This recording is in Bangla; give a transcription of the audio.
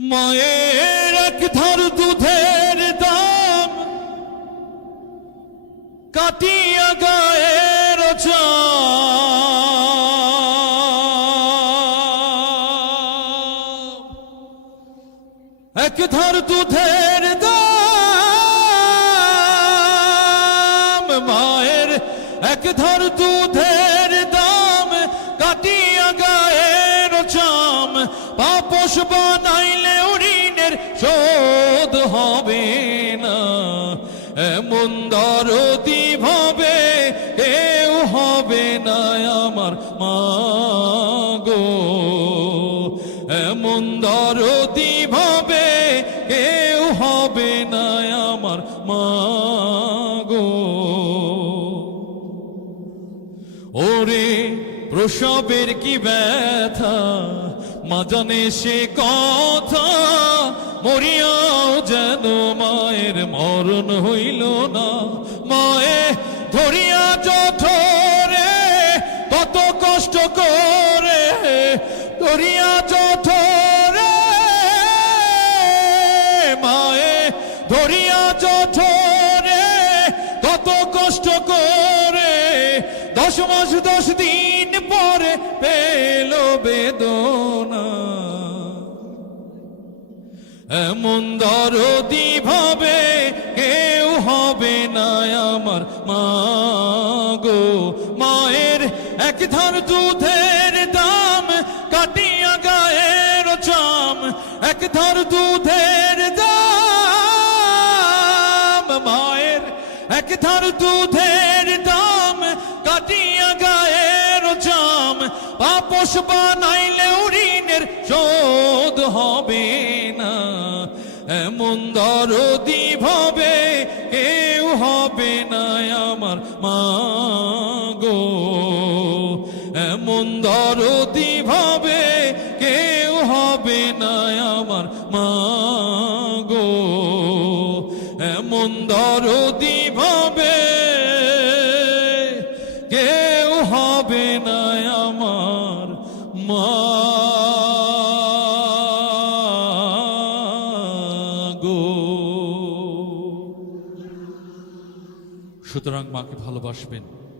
মায়ের এক ধার দুধের দাম কাটিয়া গায়ের এক ধার দুধের দাম মায়ের এক ধার দুধের দাম কাটিয়া গায়ের চাম পাপস বানাইলে ঋণের শোধ হবে না এমন দরদি ভাবে কেউ হবে না আমার মা গো এমন দরদি ভাবে কেউ হবে না আমার মা গো ওরে প্রসবের কি ব্যথা মা জানে সে কথা মরিয়াও যেন মায়ের মরণ হইল না মায়ে ধরিয়া জঠরে কত কষ্ট করে ধরিয়া জঠরে মায়ে ধরিয়া জঠরে কত কষ্ট করে 10 মাস 10 দিন পরে পেল বেদনা এমন দরদি ভাবে কেউ হবে না আমার মা গো মায়ের এক ধার দুধের দাম কাটিয়া গায়ের চাম এক ধার দুধের দাম মায়ের এক ধার দুধের দাম কাটিয়া গায়ের চাম পাপস বানাইলে ঋণের শোধ হবে না এমন দরদি ভাবে কেউ হবে না আমার মা গো এমন দরদি ভাবে কেউ হবে না আমার মা গো এমন দরদি ভাবে কেউ হবে না আমার মা গো সুতরাং মাকে ভালোবাসবেন।